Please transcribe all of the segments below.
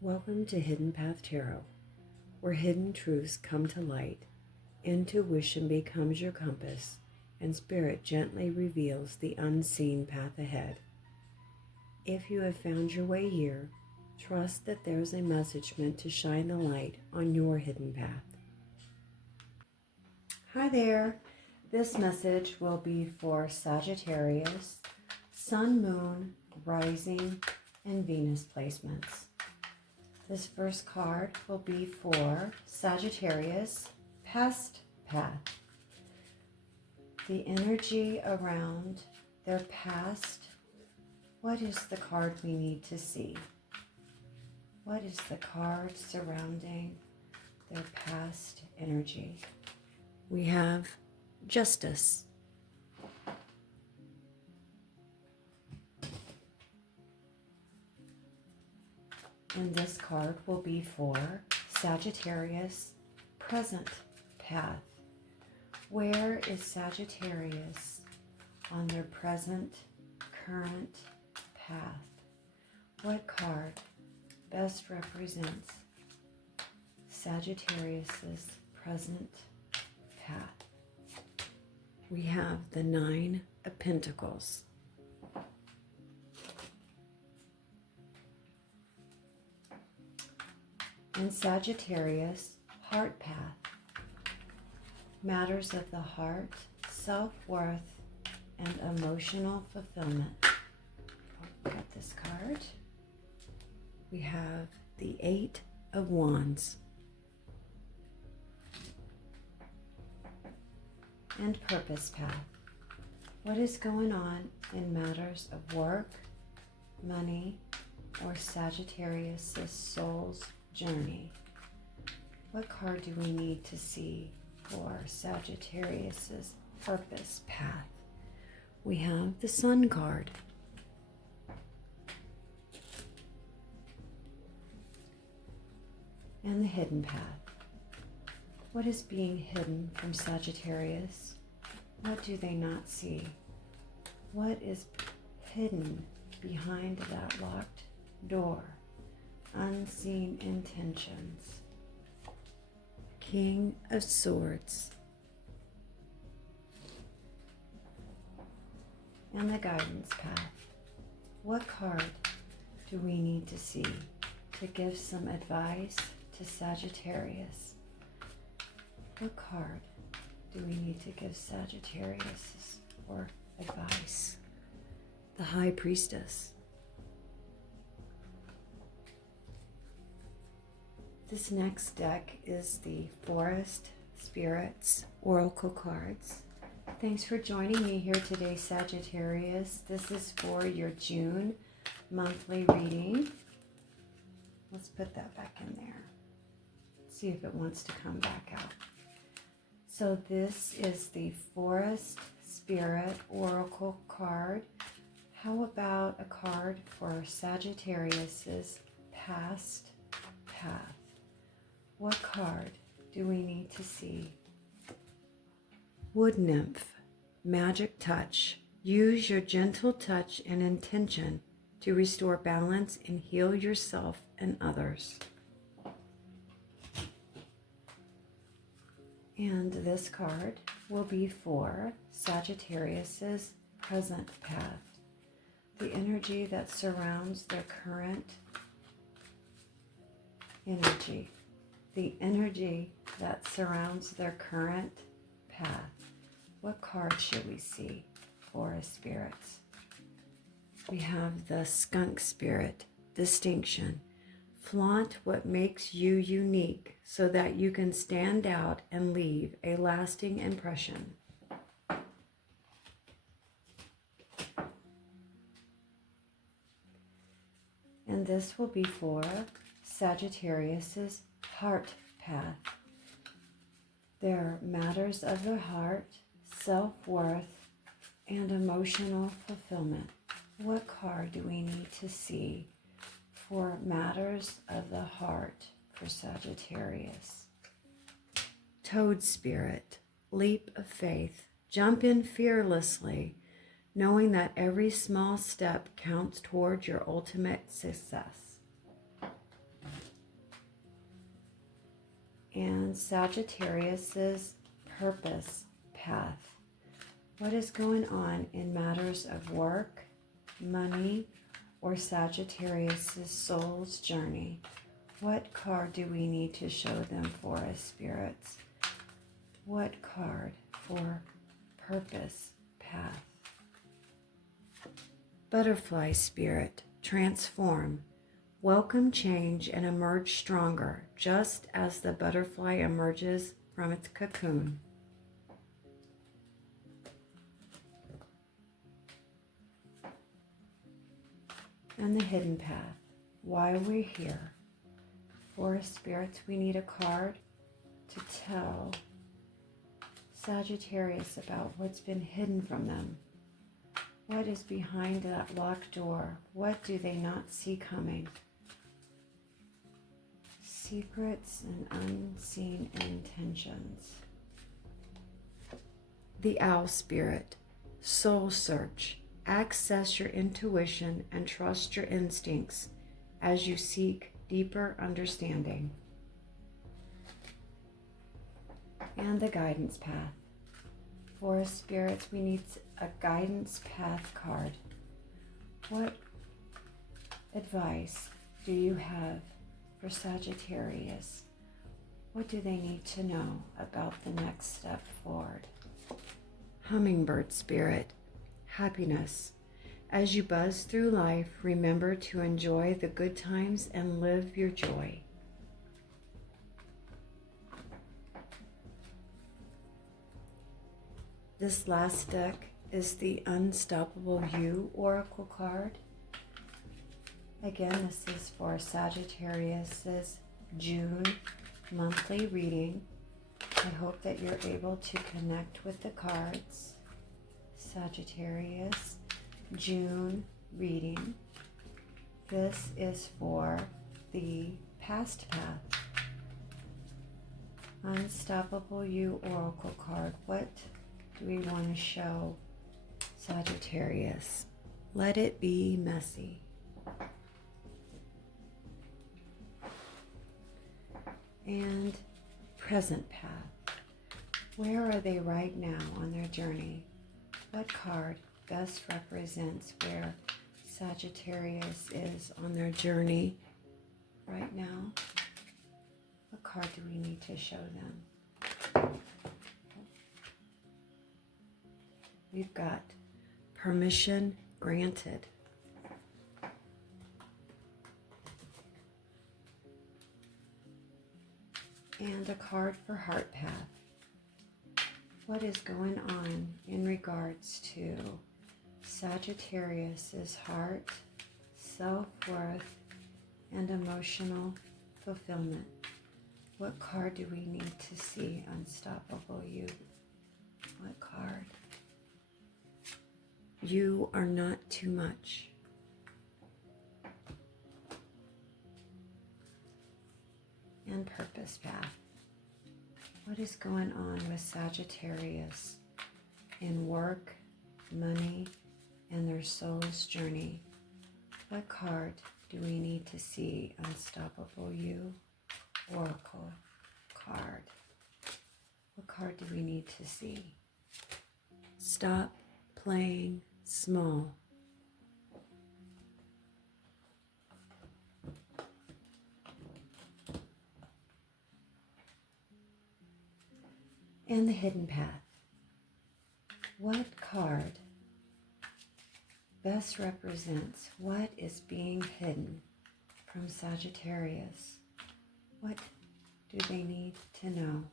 Welcome to Hidden Path Tarot, where hidden truths come to light, intuition becomes your compass, and spirit gently reveals the unseen path ahead. If you have found your way here, trust that there's a message meant to shine the light on your hidden path. Hi there. This message will be for Sagittarius, Sun, Moon, Rising, and Venus placements. This first card will be for Sagittarius, Past Path. The energy around their past. What is the card we need to see? What is the card surrounding their past energy? We have Justice. And this card will be for Sagittarius, Present Path. Where is Sagittarius on their present, current path? What card best represents Sagittarius's present path? We have the Nine of Pentacles. And Sagittarius, Heart Path. Matters of the heart, self-worth, and emotional fulfillment. Got this card. We have the Eight of Wands. And Purpose Path. What is going on in matters of work, money, or Sagittarius's soul's journey? What card do we need to see for Sagittarius's purpose path? We have the Sun card. And the Hidden Path. What is being hidden from Sagittarius? What do they not see? What is hidden behind that locked door? Unseen intentions. King of Swords. And the Guidance Path. What card do we need to see to give some advice to Sagittarius? What card do we need to give Sagittarius for advice? The High Priestess. This next deck is the Forest Spirits Oracle cards. Thanks for joining me here today, Sagittarius. This is for your June monthly reading. Let's put that back in there. See if it wants to come back out. So this is the Forest Spirit Oracle card. How about a card for Sagittarius's past path? What card do we need to see? Wood Nymph, Magic Touch. Use your gentle touch and intention to restore balance and heal yourself and others. And this card will be for Sagittarius's present path. The energy that surrounds their current energy. The energy that surrounds their current path. What card should we see for spirits? We have the Skunk Spirit, Distinction. Flaunt what makes you unique so that you can stand out and leave a lasting impression. And this will be for Sagittarius's Heart Path. There are matters of the heart, self-worth, and emotional fulfillment. What card do we need to see for matters of the heart for Sagittarius? Toad Spirit, Leap of Faith. Jump in fearlessly, knowing that every small step counts toward your ultimate success. and Sagittarius's purpose path. What is going on in matters of work, money, or Sagittarius's soul's journey? What card do we need to show them for us, spirits? What card for purpose path? Butterfly spirit, transform. Welcome change and emerge stronger, just as the butterfly emerges from its cocoon. And the hidden path, why we're here. Forest spirits, we need a card to tell Sagittarius about what's been hidden from them. What is behind that locked door? What do they not see coming? Secrets and unseen intentions. The owl spirit, soul search. Access your intuition and trust your instincts as you seek deeper understanding. And the guidance path. For spirits, we need a guidance path card. What advice do you have for Sagittarius? What do they need to know about the next step forward? Hummingbird spirit, happiness. As you buzz through life, remember to enjoy the good times and live your joy. This last deck is the Unstoppable You Oracle card. Again, this is for Sagittarius's June monthly reading. I hope that you're able to connect with the cards. Sagittarius, June reading. This is for the past path. Unstoppable You Oracle card. What do we want to show Sagittarius? Let it be messy. And present path. Where are they right now on their journey? What card best represents where Sagittarius is on their journey right now? What card do we need to show them? We've got permission granted. And a card for heart path. What is going on in regards to Sagittarius's heart, self-worth, and emotional fulfillment? What card do we need to see? Unstoppable You. What card? You are not too much. And purpose path. What is going on with Sagittarius in work, money, and their soul's journey? What card do we need to see? Unstoppable You Oracle card. What card do we need to see? Stop playing small. And the hidden path. What card best represents what is being hidden from Sagittarius? What do they need to know?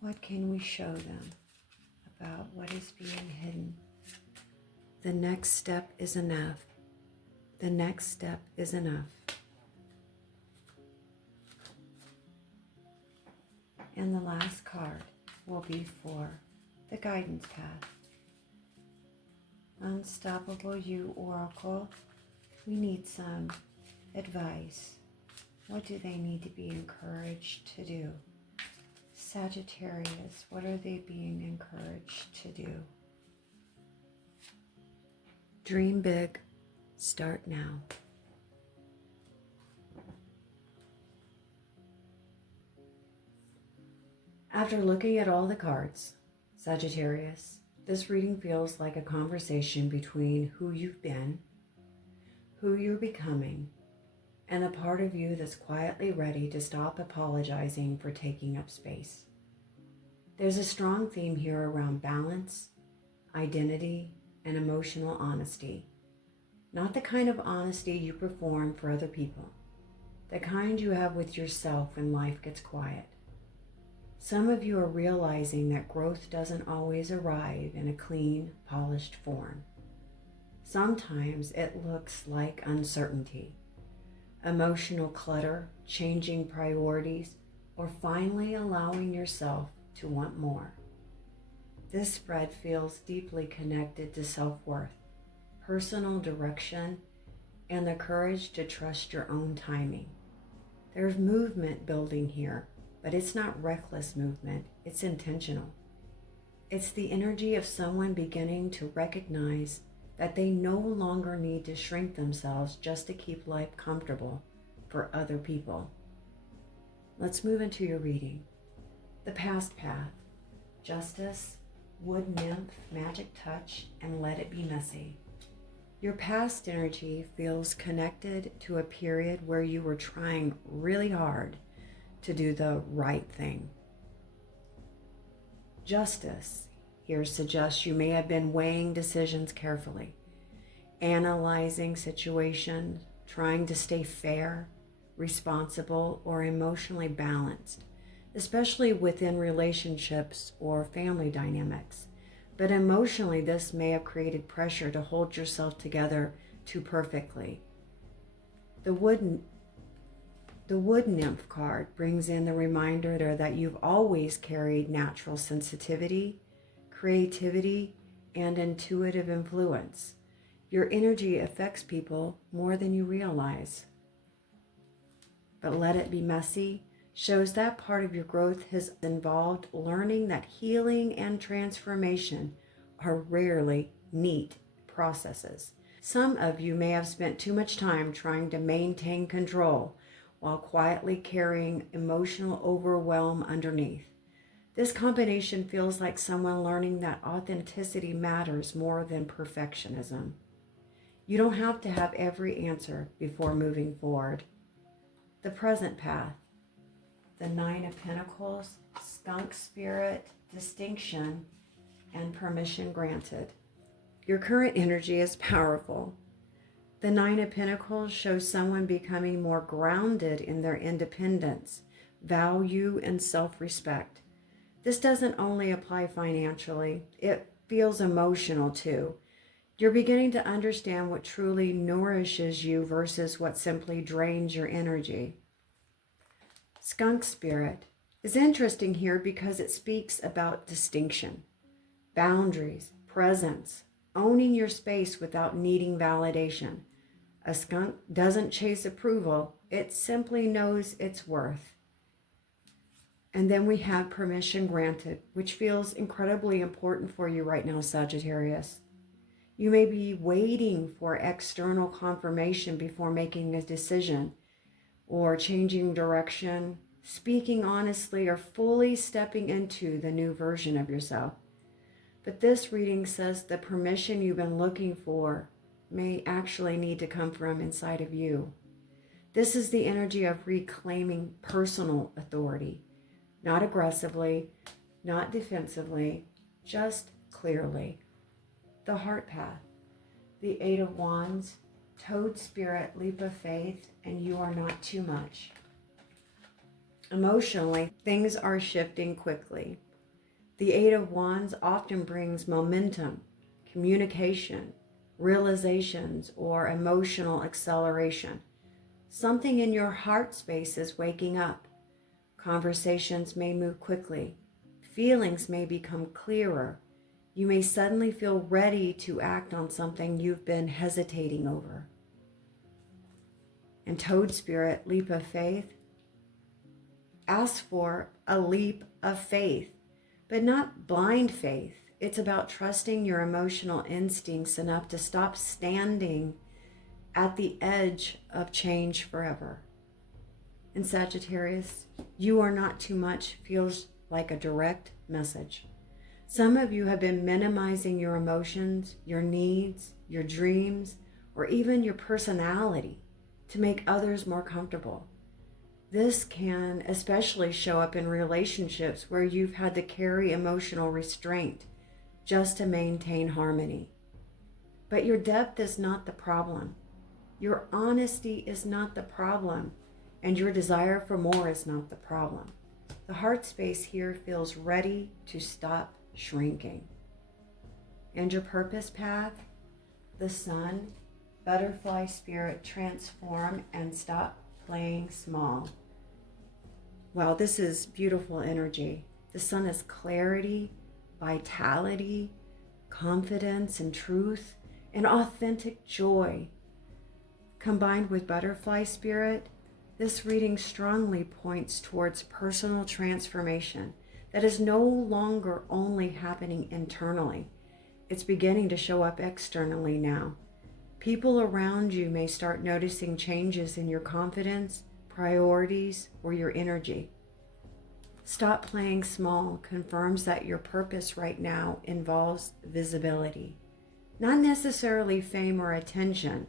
What can we show them about what is being hidden? The next step is enough. The next step is enough. And the last card will be for the guidance path. Unstoppable You Oracle, we need some advice. What do they need to be encouraged to do? Sagittarius, what are they being encouraged to do? Dream big, start now. After looking at all the cards, Sagittarius, this reading feels like a conversation between who you've been, who you're becoming, and the part of you that's quietly ready to stop apologizing for taking up space. There's a strong theme here around balance, identity, and emotional honesty. Not the kind of honesty you perform for other people, the kind you have with yourself when life gets quiet. Some of you are realizing that growth doesn't always arrive in a clean, polished form. Sometimes it looks like uncertainty, emotional clutter, changing priorities, or finally allowing yourself to want more. This spread feels deeply connected to self-worth, personal direction, and the courage to trust your own timing. There's movement building here, but it's not reckless movement, it's intentional. It's the energy of someone beginning to recognize that they no longer need to shrink themselves just to keep life comfortable for other people. Let's move into your reading. The past path, justice, wood nymph, magic touch, and let it be messy. Your past energy feels connected to a period where you were trying really hard to do the right thing. Justice here suggests you may have been weighing decisions carefully, analyzing situations, trying to stay fair, responsible, or emotionally balanced, especially within relationships or family dynamics. But emotionally, this may have created pressure to hold yourself together too perfectly. The wood nymph card brings in the reminder that you've always carried natural sensitivity, creativity, and intuitive influence. Your energy affects people more than you realize. But let it be messy shows that part of your growth has involved learning that healing and transformation are rarely neat processes. Some of you may have spent too much time trying to maintain control while quietly carrying emotional overwhelm underneath. This combination feels like someone learning that authenticity matters more than perfectionism. You don't have to have every answer before moving forward. The present path, the Nine of Pentacles, skunk spirit, distinction, and permission granted. Your current energy is powerful. The Nine of Pentacles shows someone becoming more grounded in their independence, value, and self-respect. This doesn't only apply financially, it feels emotional too. You're beginning to understand what truly nourishes you versus what simply drains your energy. Skunk spirit is interesting here because it speaks about distinction, boundaries, presence, owning your space without needing validation. A skunk doesn't chase approval, it simply knows its worth. And then we have permission granted, which feels incredibly important for you right now, Sagittarius. You may be waiting for external confirmation before making a decision or changing direction, speaking honestly, or fully stepping into the new version of yourself. But this reading says the permission you've been looking for may actually need to come from inside of you. This is the energy of reclaiming personal authority, not aggressively, not defensively, just clearly. The heart path, the Eight of Wands, toad spirit, leap of faith, and you are not too much. Emotionally, things are shifting quickly. The Eight of Wands often brings momentum, communication, realizations, or emotional acceleration. Something in your heart space is waking up. Conversations may move quickly. Feelings may become clearer. You may suddenly feel ready to act on something you've been hesitating over. And toad spirit, leap of faith, ask for a leap of faith, but not blind faith. It's about trusting your emotional instincts enough to stop standing at the edge of change forever. And Sagittarius, you are not too much feels like a direct message. Some of you have been minimizing your emotions, your needs, your dreams, or even your personality to make others more comfortable. This can especially show up in relationships where you've had to carry emotional restraint just to maintain harmony. But your depth is not the problem. Your honesty is not the problem. And your desire for more is not the problem. The heart space here feels ready to stop shrinking. And your purpose path, the sun, butterfly spirit, transform and stop playing small. Wow, this is beautiful energy. The sun is clarity, vitality, confidence and truth, and authentic joy. Combined with butterfly spirit, this reading strongly points towards personal transformation that is no longer only happening internally. It's beginning to show up externally now. People around you may start noticing changes in your confidence, priorities, or your energy. Stop playing small confirms that your purpose right now involves visibility. Not necessarily fame or attention,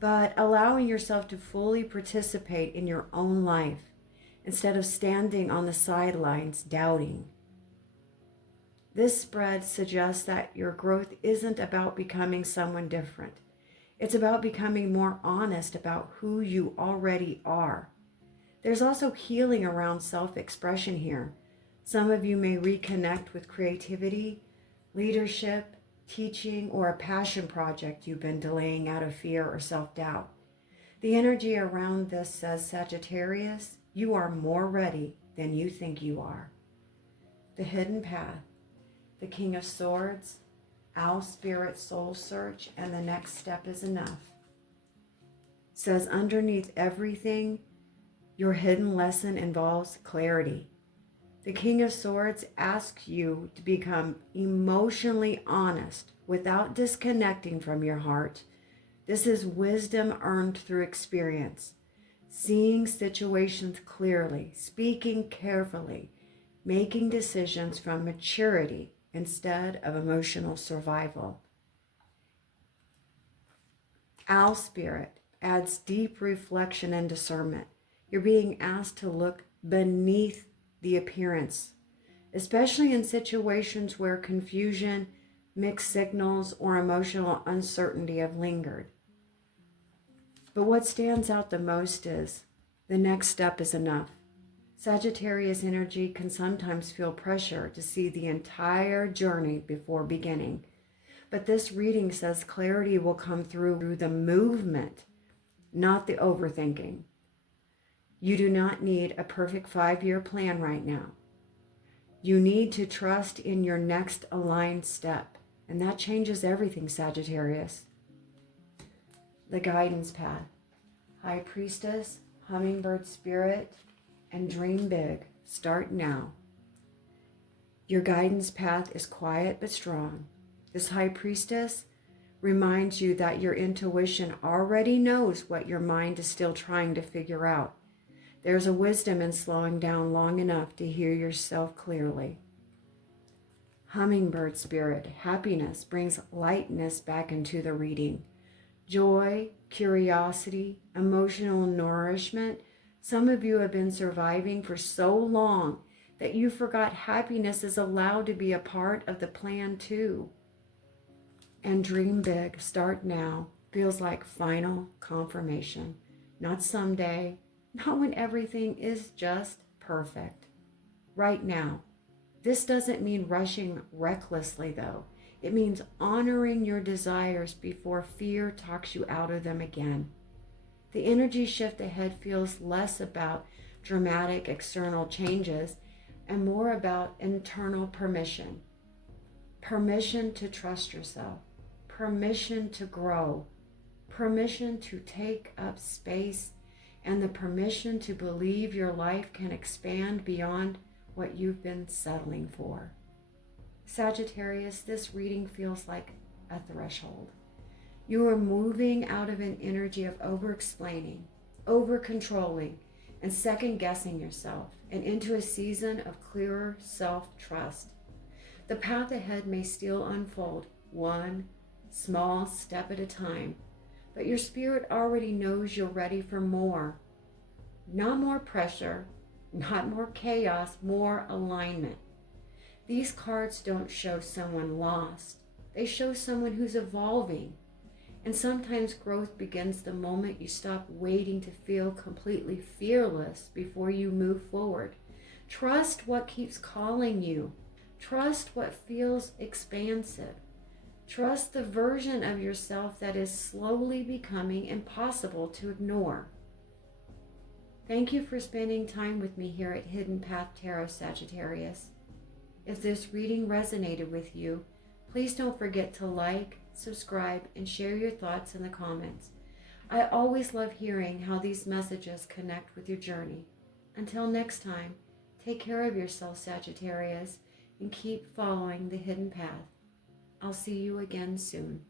but allowing yourself to fully participate in your own life instead of standing on the sidelines doubting. This spread suggests that your growth isn't about becoming someone different. It's about becoming more honest about who you already are. There's also healing around self-expression here. Some of you may reconnect with creativity, leadership, teaching, or a passion project you've been delaying out of fear or self-doubt. The energy around this says, Sagittarius, you are more ready than you think you are. The hidden path, the King of Swords, Owl Spirit Soul Search, and the next step is enough. Says underneath everything, your hidden lesson involves clarity. The King of Swords asks you to become emotionally honest without disconnecting from your heart. This is wisdom earned through experience, seeing situations clearly, speaking carefully, making decisions from maturity instead of emotional survival. Owl Spirit adds deep reflection and discernment. You're being asked to look beneath the appearance, especially in situations where confusion, mixed signals, or emotional uncertainty have lingered. But what stands out the most is the next step is enough. Sagittarius energy can sometimes feel pressure to see the entire journey before beginning. But this reading says clarity will come through the movement, not the overthinking. You do not need a perfect 5-year plan right now. You need to trust in your next aligned step, and that changes everything, Sagittarius. The guidance path, High Priestess, Hummingbird Spirit, and Dream Big. Start now. Your guidance path is quiet but strong. This High Priestess reminds you that your intuition already knows what your mind is still trying to figure out. There's a wisdom in slowing down long enough to hear yourself clearly. Hummingbird Spirit, happiness brings lightness back into the reading. Joy, curiosity, emotional nourishment. Some of you have been surviving for so long that you forgot happiness is allowed to be a part of the plan too. And Dream Big, start now, feels like final confirmation. Not someday, not when everything is just perfect. Right now. This doesn't mean rushing recklessly though. It means honoring your desires before fear talks you out of them again. The energy shift ahead feels less about dramatic external changes and more about internal permission. Permission to trust yourself. Permission to grow. Permission to take up space, and the permission to believe your life can expand beyond what you've been settling for. Sagittarius, this reading feels like a threshold. You are moving out of an energy of over-explaining, over-controlling, and second-guessing yourself, and into a season of clearer self-trust. The path ahead may still unfold one small step at a time, but your spirit already knows you're ready for more. Not more pressure, not more chaos, more alignment. These cards don't show someone lost. They show someone who's evolving. And sometimes growth begins the moment you stop waiting to feel completely fearless before you move forward. Trust what keeps calling you. Trust what feels expansive. Trust the version of yourself that is slowly becoming impossible to ignore. Thank you for spending time with me here at Hidden Path Tarot, Sagittarius. If this reading resonated with you, please don't forget to like, subscribe, and share your thoughts in the comments. I always love hearing how these messages connect with your journey. Until next time, take care of yourself, Sagittarius, and keep following the hidden path. I'll see you again soon.